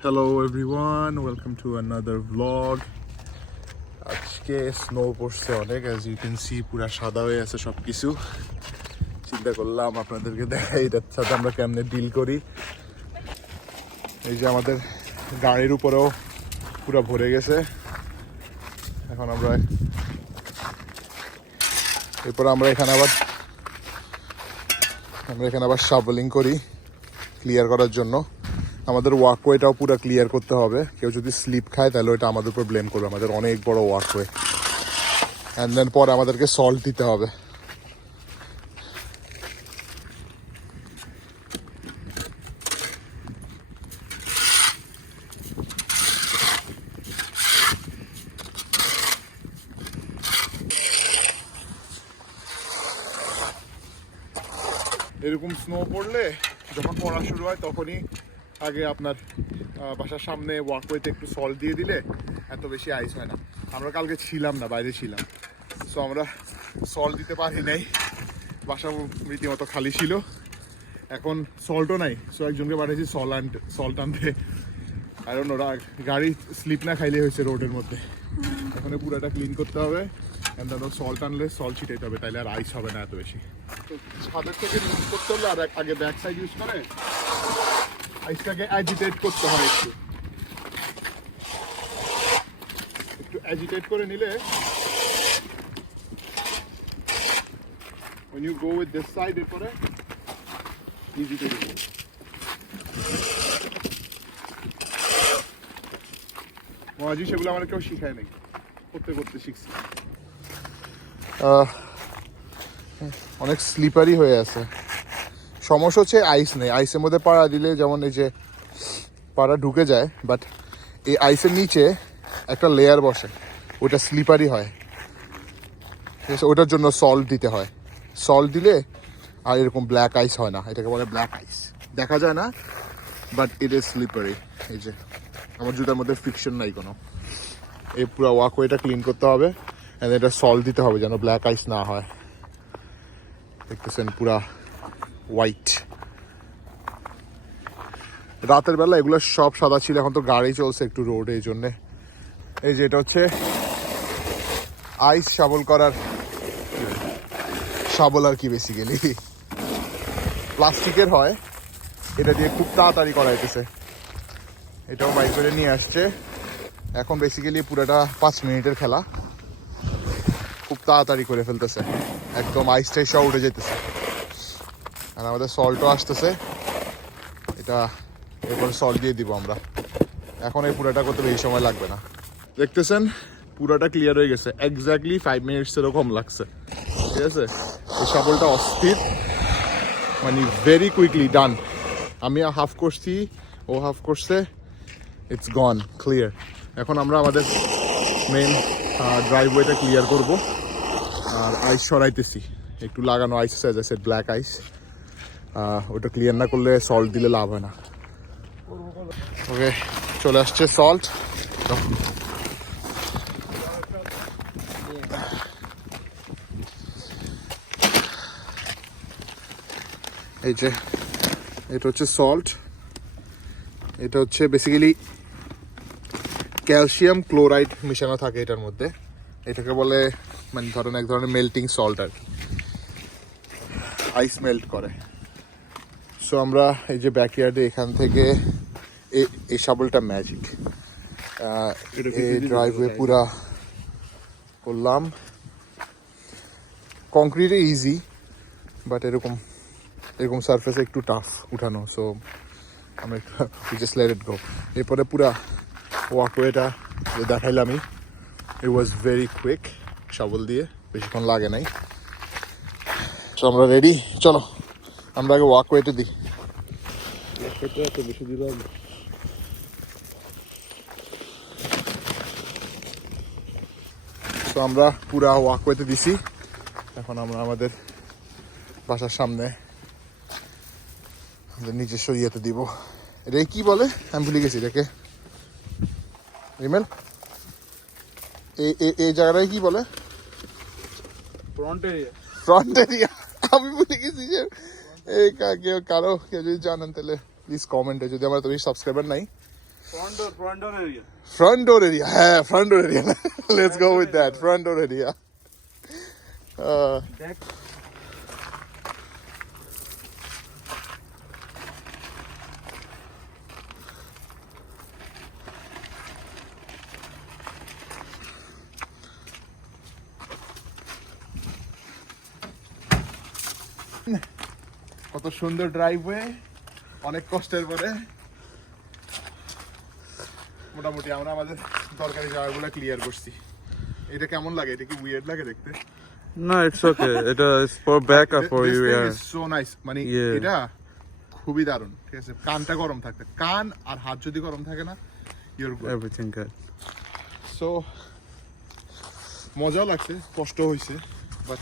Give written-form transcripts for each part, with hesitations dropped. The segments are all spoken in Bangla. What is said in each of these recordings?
Hello everyone, welcome to another vlog. আজকে স্নো পড়ছে অনেক, as you can see পুরা সাদা হয়ে আছে সব কিছু। চিন্তা করলাম আপনাদেরকে দেখাই এটার সাথে আমরা কেমনে ডিল করি। এই যে আমাদের গাড়ির উপরেও পুরা ভরে গেছে। এখন আমরা এখানে আবার শাবলিং করি ক্লিয়ার করার জন্য। আমাদের ওয়াকওয়েটাও পুরো ক্লিয়ার করতে হবে। কেউ যদি স্লিপ খায় তাহলে ওইটা আমাদের উপর ব্লেম করবে। আমাদের অনেক বড় ওয়াকওয়ে, অ্যান্ড দেন পরে আমাদেরকে সল্ট দিতে হবে। এরকম স্নো পড়লে যখন পড়া শুরু হয় তখনই আগে আপনার বাসার সামনে ওয়াকওয়েতে একটু সল্ট দিয়ে দিলে এত বেশি আইস হয় না। আমরা কালকে ছিলাম না, বাইরে ছিলাম, সো আমরা সল্ট দিতে পারি নাই। বাসা রীতিমতো খালি ছিল, এখন সল্টও নাই। সো একজনকে পাঠিয়েছি সল্ট আনতে। আর ওরা গাড়ি স্লিপ না খাইলে হয়েছে রোডের মধ্যে। এখন পুরোটা ক্লিন করতে হবে, অ্যান্ড দেন সল্ট আনলে সল্ট ছিটাইতে হবে, তাইলে আর আইস হবে না এত বেশি। তো ছাদের থেকে ইউজ করতে হলে আর আগে ব্যাক সাইড ইউজ করে আইসটাকে অ্যাজিটেট করতে হয়। একটু অ্যাজিটেট করে নিলে when you go with this side এরপরে ইজি করে দিবে। মহাজি সেগুলো আমার কেউ শিখায় নাই, করতে করতে শিখছি। অনেক স্লিপারি হয়ে আছে। সমস্যা হচ্ছে আইস নেই। আইসের মধ্যে পাড়া দিলে যেমন এই যে পাড়া ঢুকে যায়, বাট এই আইসের নিচে একটা লেয়ার বসে, ওটা স্লিপারি হয়। ঠিক আছে, ওটার জন্য সল্ট দিতে হয়। সল্ট দিলে আর এরকম ব্ল্যাক আইস হয় না। এটাকে বলে ব্ল্যাক আইস, দেখা যায় না, বাট ইট ইজ স্লিপারি। এই যে আমার জুতার মধ্যে ফ্রিকশন নাই কোনো। এই পুরো ওয়াকওয়েটা ক্লিন করতে হবে, অ্যান্ড এটা সল্ট দিতে হবে যেন ব্ল্যাক আইস না হয়। দেখতেছেন পুরা হোয়াইট। রাতের বেলা এগুলো সব সাদা ছিল, এখন তো গাড়ি চলছে একটু রোডে, এই জন্যে। এই যে এটা হচ্ছে আইস শাবল আর কি, বেসিক্যালি প্লাস্টিকের হয়। এটা দিয়ে খুব তাড়াতাড়ি করা হইতেছে। এটাও বাইক করে নিয়ে আসছে। এখন বেসিক্যালি পুরোটা 5 মিনিটের খেলা, খুব তাড়াতাড়ি করে ফেলতেছে। একদম আইসটাই সব উঠে যেতেছে। আর আমাদের সল্টও আসতেছে, এটা এরপরে সল্ট দিয়ে দিব আমরা। এখন এই পুরোটা করতে বেশি সময় লাগবে না। দেখতেছেন পুরোটা ক্লিয়ার হয়ে গেছে, এক্স্যাক্টলি 5 মিনিটস এরকম লাগছে। ঠিক আছে, এই শাবলটা অস্থির, মানে ভেরি কুইকলি ডান। আমি হাফ করছি, ও হাফ করছে, ইটস গন ক্লিয়ার। এখন আমরা আমাদের মেন ড্রাইভওয়েটা ক্লিয়ার করব। আর আইস সরাইতেছি, একটু লাগানো আইস আছে, ব্ল্যাক আইস। ওটা ক্লিয়ার না করলে সল্ট দিলে লাভ হয় না। ওকে, চলে আসছে সল্ট। এই যে এটা হচ্ছে সল্ট। এটা হচ্ছে বেসিক্যালি ক্যালসিয়াম ক্লোরাইড মিশানো থাকে এটার মধ্যে। এটাকে বলে মানে ধরেন এক ধরনের মেল্টিং সল্ট আর কি, আইস মেল্ট করে। সো আমরা এই যে ব্যাকইয়ার্ডে এখান থেকে এই শাবলটা ম্যাজিক। এই ড্রাইভওয়ে পুরা করলাম। কংক্রিটে ইজি, বাট এরকম সারফেসে একটু টাফ উঠানো। সো আমরা একটু জাস্ট লেট ইট গো। এরপরে পুরা ওয়াকওয়েটা দেখাইলামই। ইট ওয়াজ ভেরি কুইক, শাবল দিয়ে বেশিক্ষণ লাগে নাই। সো আমরা রেডি, চলো আমরা আগে ওয়াকওয়েতে দিই। বেশি দিলাম। তো আমরা পুরা ওয়াকওয়েতে দিছি। এখন আমরা আমাদের বাসার সামনে আমাদের নিজস্ব ইয়েতে দিব। এটা কি বলে আমি ভুলে গেছি এটাকে, রিমেল এই জায়গাটায় কি বলে? Front area. আমি ভুলে গেছি যে এই কেউ যদি জানেন তাহলে প্লিজ কমেন্টে। যদি আমার তুমি সাবস্ক্রাইবার নাই front door area. Front door area. Yeah, front door area. Let's go with that. Front door area. Deck. কত সুন্দর ড্রাইভওয়ে, অনেক কষ্টের পরে মোটামুটি আমরা আমাদের দরকারি জায়গাগুলো ক্লিয়ার করছি। এটা কেমন লাগে? এটা কি উইয়ার্ড লাগে দেখতে? No, it's okay. It is for backup for This you. thing Yeah. is so nice. মানে Yeah. এটা খুবই দারুণ, ঠিক আছে? কানটা গরম থাকতে, কান আর হাত যদি গরম থাকে না, your good. Everything good. So মজাও লাগছে, কষ্ট হয়েছে, বাট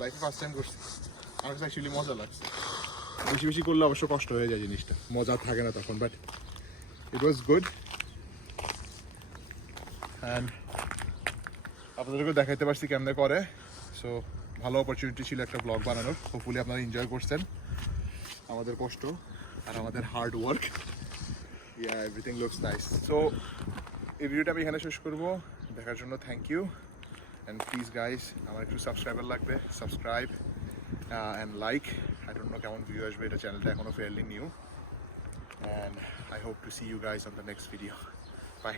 লাইফে ফার্স্ট টাইম করছি, আমার কাছে অ্যাকচুয়ালি মজা লাগছে। বেশি বেশি করলে অবশ্য কষ্ট হয়ে যায় জিনিসটা, মজা থাকে না তখন, but it was good. And আপনাদেরকেও দেখাইতে পারছি কেমনে করে। সো ভালো অপরচুনিটি ছিল একটা ব্লগ বানানোর। হোপফুলি আপনারা এনজয় করছেন আমাদের কষ্ট আর আমাদের hard work. Yeah, everything looks nice. So এই ভিডিওটা আমি এখানে শেষ করবো। দেখার জন্য thank you. And please guys, আমার একটু সাবস্ক্রাইবার লাগবে, subscribe and like. I don't know কেমন ভিডিও আসবে, এটা চ্যানেলটা এখনো fairly new. And I hope to see you guys on the next video. By.